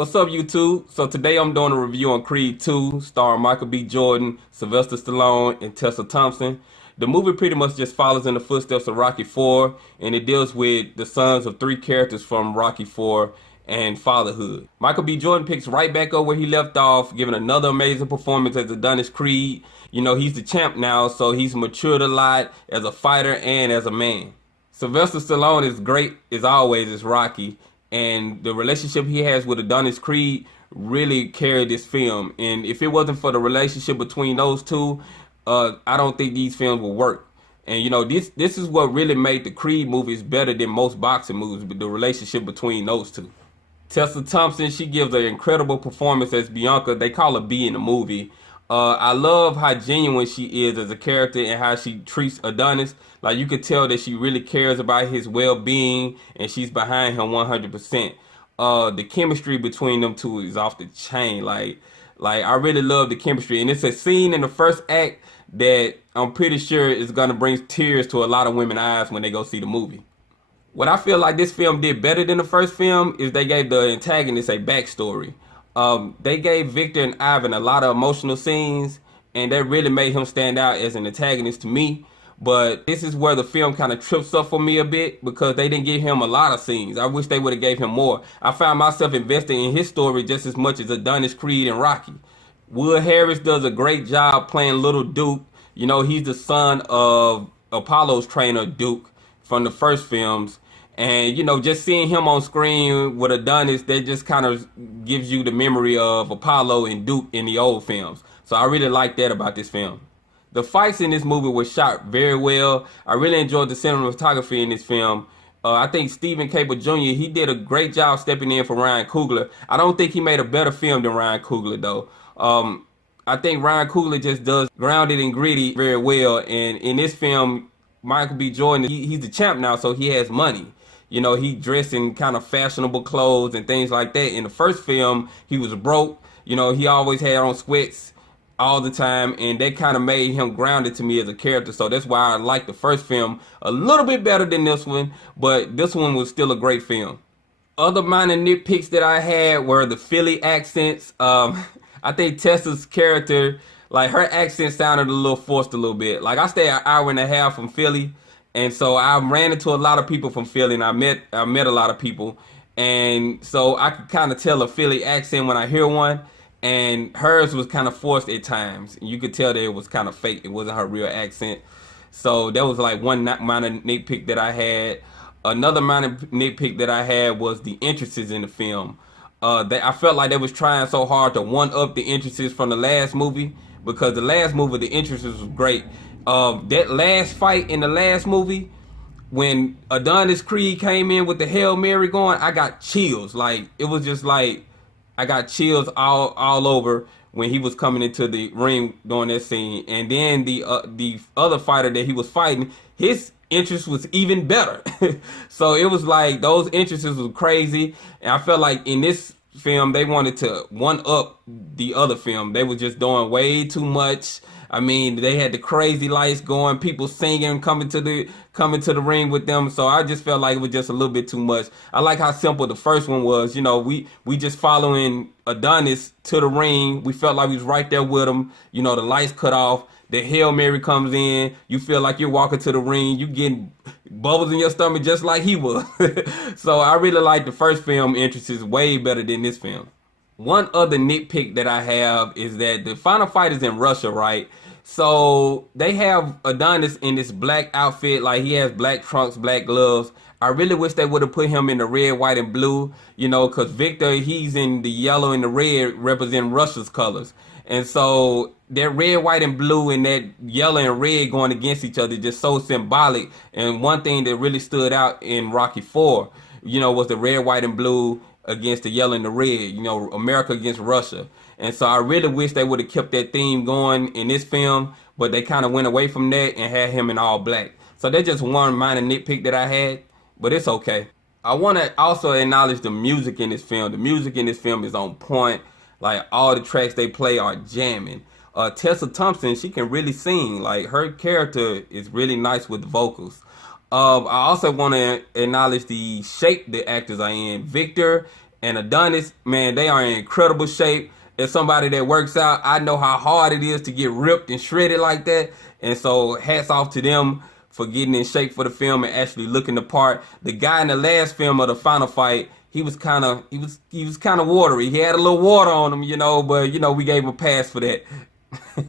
What's up, YouTube? So today I'm doing a review on Creed 2, starring Michael B. Jordan, Sylvester Stallone, and Tessa Thompson. The movie pretty much just follows in the footsteps of Rocky 4, and it deals with the sons of three characters from Rocky 4 and fatherhood. Michael B. Jordan picks right back up where he left off, giving another amazing performance as Adonis Creed. You know, he's the champ now, so he's matured a lot as a fighter and as a man. Sylvester Stallone is great as always as Rocky, and the relationship he has with Adonis Creed really carried this film. And if it wasn't for the relationship between those two, I don't think these films would work. And you know, this is what really made the Creed movies better than most boxing movies, but the relationship between those two. Tessa Thompson, she gives an incredible performance as Bianca. They call her B in the movie. I love how genuine she is as a character and how she treats Adonis. Like, you could tell that she really cares about his well-being and she's behind him 100%. The chemistry between them two is off the chain. Like I really love the chemistry. And it's a scene in the first act that I'm pretty sure is going to bring tears to a lot of women's eyes when they go see the movie. What I feel like this film did better than the first film is they gave the antagonist a backstory. They gave Victor and Ivan a lot of emotional scenes, and that really made him stand out as an antagonist to me. But this is where the film kind of trips up for me a bit because they didn't give him a lot of scenes. I wish they would have gave him more. I found myself invested in his story just as much as Adonis Creed and Rocky. Will Harris does a great job playing Little Duke. You know, he's the son of Apollo's trainer, Duke, from the first films. And, you know, just seeing him on screen with Adonis, that just kind of gives you the memory of Apollo and Duke in the old films. So I really like that about this film. The fights in this movie were shot very well. I really enjoyed the cinematography in this film. I think Stephen Caple Jr., he did a great job stepping in for Ryan Coogler. I don't think he made a better film than Ryan Coogler, though. I think Ryan Coogler just does grounded and gritty very well. And in this film, Michael B. Jordan, he's the champ now, so he has money. You know, he dressed in kind of fashionable clothes and things like that. In the first film, he was broke. You know, he always had on sweats all the time, and that kind of made him grounded to me as a character. So that's why I like the first film a little bit better than this one, but this one was still a great film. Other minor nitpicks that I had were the Philly accents. I think Tessa's character, like, her accent sounded a little forced a little bit. Like, I stay an hour and a half from Philly, and so I ran into a lot of people from Philly, and I met a lot of people, and so I could kind of tell a Philly accent when I hear one. And hers was kind of forced at times. You could tell that it was kind of fake. It wasn't her real accent. So that was like one minor nitpick that I had. Another minor nitpick that I had was the entrances in the film. I felt like they was trying so hard to one-up the entrances from the last movie, because the last movie, the entrances was great. That last fight in the last movie, when Adonis Creed came in with the Hail Mary going, I got chills. Like, it was just like, I got chills all over when he was coming into the ring during that scene. And then the other fighter that he was fighting, his entrance was even better. So it was like those entrances was crazy. And I felt like in this film they wanted to one up the other film. They were just doing way too much. I mean, they had the crazy lights going, people singing, coming to the ring with them. So I just felt like it was just a little bit too much. I like how simple the first one was. You know, we just following Adonis to the ring. We felt like we was right there with him. You know, the lights cut off. The Hail Mary comes in. You feel like you're walking to the ring. You getting bubbles in your stomach just like he was. So I really like the first film entrances way better than this film. One other nitpick that I have is that the final fight is in Russia, right? So they have Adonis in this black outfit, like he has black trunks, black gloves. I really wish they would have put him in the red, white, and blue, you know, because Victor, he's in the yellow and the red representing Russia's colors. And so that red, white, and blue and that yellow and red going against each other is just so symbolic. And one thing that really stood out in Rocky 4, you know, was the red, white, and blue against the yellow and the red, you know, America against Russia. And so I really wish they would have kept that theme going in this film, but they kind of went away from that and had him in all black. So that's just one minor nitpick that I had, but it's okay. I want to also acknowledge the music in this film. The music in this film is on point. Like, all the tracks they play are jamming. Tessa Thompson, she can really sing. Like, her character is really nice with the vocals. I also want to acknowledge the shape the actors are in. Victor and Adonis, man, they are in incredible shape. As somebody that works out, I know how hard it is to get ripped and shredded like that. And so hats off to them for getting in shape for the film and actually looking the part. The guy in the last film of the final fight, he was kind of watery. He had a little water on him, but we gave him a pass for that.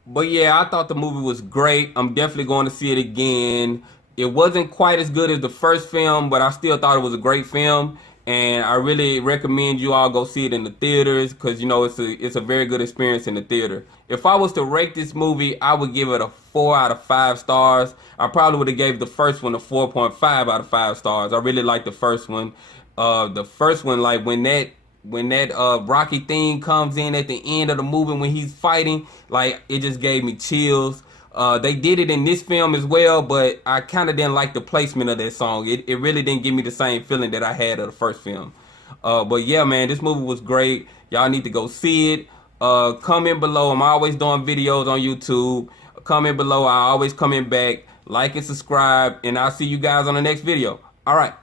But yeah, I thought the movie was great. I'm definitely going to see it again. It wasn't quite as good as the first film, but I still thought it was a great film. And I really recommend you all go see it in the theaters because it's a very good experience in the theater. If I was to rate this movie, I would give it a 4 out of 5 stars. I probably would have gave the first one a 4.5 out of 5 stars. I really liked the first one. The first one, like when that Rocky theme comes in at the end of the movie when he's fighting, like it just gave me chills. They did it in this film as well, but I kind of didn't like the placement of that song. It really didn't give me the same feeling that I had of the first film. But yeah, man, this movie was great. Y'all need to go see it. Comment below. I'm always doing videos on YouTube. Comment below. I always coming back. Like and subscribe, and I'll see you guys on the next video. All right.